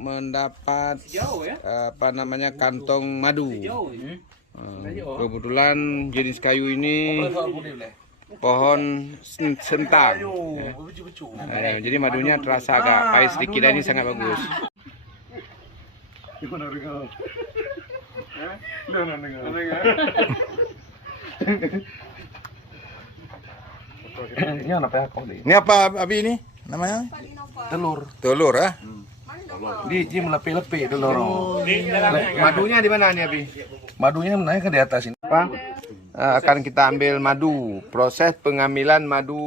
mendapat kantong madu. Kebetulan jenis kayu ini pohon sentang. Jadi madunya terasa agak pahit sedikit dan ini sangat bagus. Ini apa Abi ini namanya? Telur ah? Di melepe-lepe telur. Madunya di mana nih Abi? Madunya naik ke di atas ini. Akan kita ambil madu. Proses pengambilan madu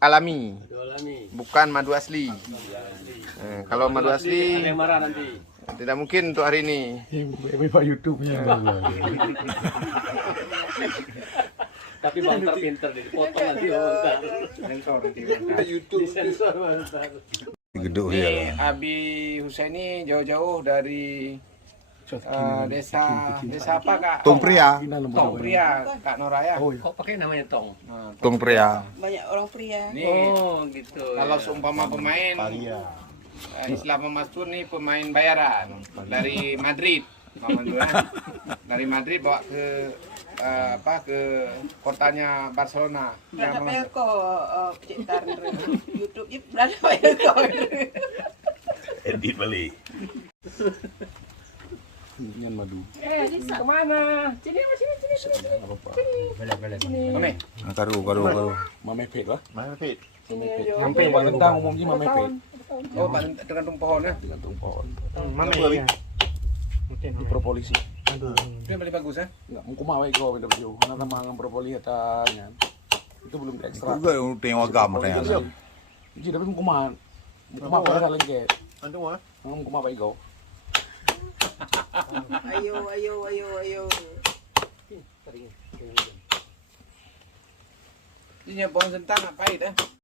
alami, bukan madu asli. Kalau madu asli tidak mungkin untuk hari ini. Pak YouTube-nya. Tapi Bang pinter dipotong nanti YouTube disensor bentar. Gedung Ini ya. Abi Husaini jauh-jauh dari desa apa Kak? Tung Pria. Tong Pria, Kak Noraya. Kok pakai namanya Tong? Tung Pria. Banyak orang pria. Nih, Oh gitu. kalau seumpama pemain Islam Mastur nih pemain bayaran dari Madrid. Dari Madrid bawa ke ke kotanya Barcelona. Berada pa ko penciptaan YouTube je berada pa ko. Edit balik. Ini madu. Kemana? Sini. Mame, Karu. Mamepet lah. Mamepet. Sampai Pak Tentang umumnya mamepet. oh Pak tergantung pohonnya. Gantung pohon. Mame, Di propolisi. itu yang paling bagus ya. Enggak, mau kumawai kau benda beliau. Karena tamang propoli katanya. Itu belum diekstra. Juga tengok agam ternyata. Jadi tapi mau kumah. Kumah pada kalian ke. Antum ah? Mau kumah baik kau. Ayo. Ini pohon sentang apa itu?